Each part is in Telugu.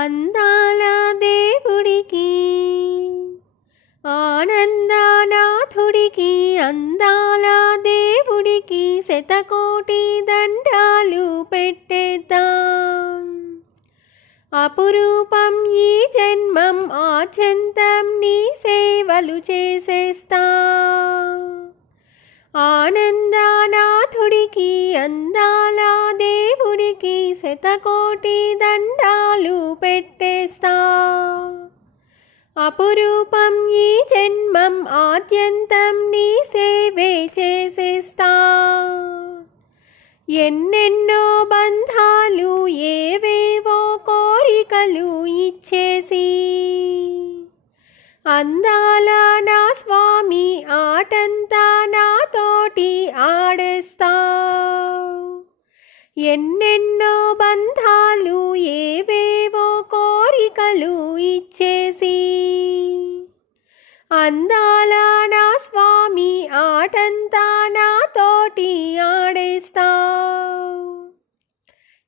అందాల దేవుడికి ఆనందనాథుడికి అందాల దేవుడికి శతకోటి దండాలు పెట్టేద్దాం. అపురూపం ఈ జన్మం ఆచంతం నీ సేవలు చేసేస్తా. ఆనందనాథుడికి అందా శతకోటి దండాలు పెట్టేస్తా. అపురూపం ఈ జన్మం ఆద్యంతం నీ సేవే చేసేస్తా. ఎన్నెన్నో బంధాలు ఏవేవో కోరికలు ఇచ్చేసి అందాల నా స్వామి ఆటంతా నాతోటి ఆ ఎన్నెన్నో బంధాలు ఏవేవో కోరికలు ఇచ్చేసి అందాల నా స్వామి ఆటంతా నాతోటి ఆడేస్తా.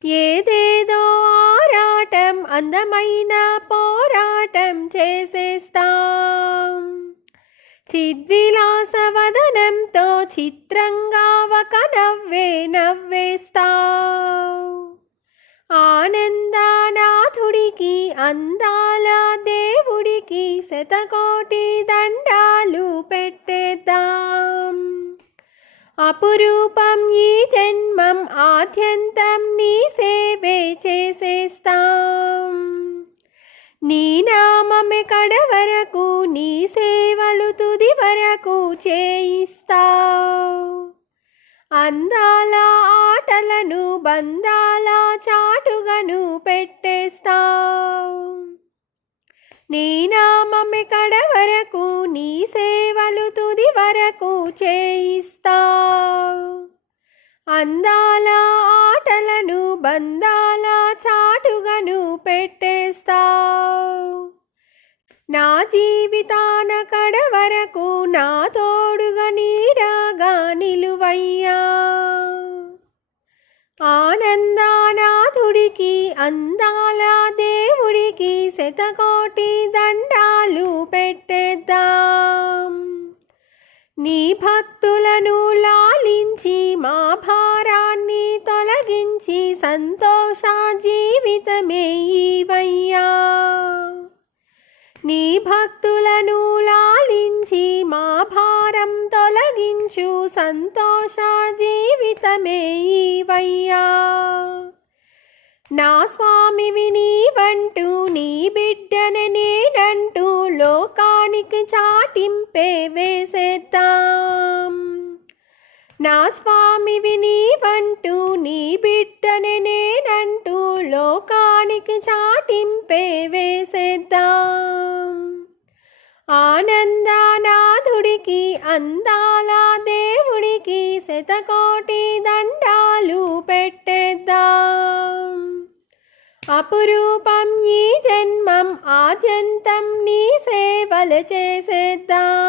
ఏదేదో ఆరాటం అందమైన పోరాటం చేసేస్తాం. చిద్విలాస వదనంతో చిత్రంగా ఒక నవ్వే నవ్వేస్తా. అందాల దేవుడికి శతకోటి దండాలు పెట్టేద్దాం. అపురూపం ఈ జన్మం ఆద్యంతం నీ సేవే చేసేస్తాం. నీ నామమే కడ వరకు నీ సేవలు తుది వరకు చేయిస్తావు. అందాల ఆటలను బంద నీ నామమి కడ వరకు నీ సేవలు తుది వరకు చేయిస్తావు. అందాల ఆటలను బంధాల చాటుగను పెట్టేస్తావు. నా జీవితాన కడ వరకు నా తోడుగా నీడగా నిలువయ్యా. ఆనందానాథుడికి అందాల దేవుడికి శతకోటి దండాలు పెట్టేద్దాం. నీ భక్తులను లాలించి మా భారాన్ని తొలగించి సంతోష జీవితమే ఇవయ్యా నీ భక్తులను లాలించి మా భారం తొలగించు సంతోష జీవితమే ఇవయ్యా నా స్వామివి నీవంటూ నీ బిడ్డనే నేనంటూ లోకానికి చాటింపే వేసేద్దాం. నా స్వామివి నీవంటూ నీ బిడ్డనే నేనంటూ లోకానికి చాటింపే వేసేద్దాం. ఆనందనాథుడికి అందాల దేవుడికి శతకోటి దండాలు పెట్టే అపురూపం ఈ జన్మం ఆద్యంతం నీ సేవలు చేసేద్దాం.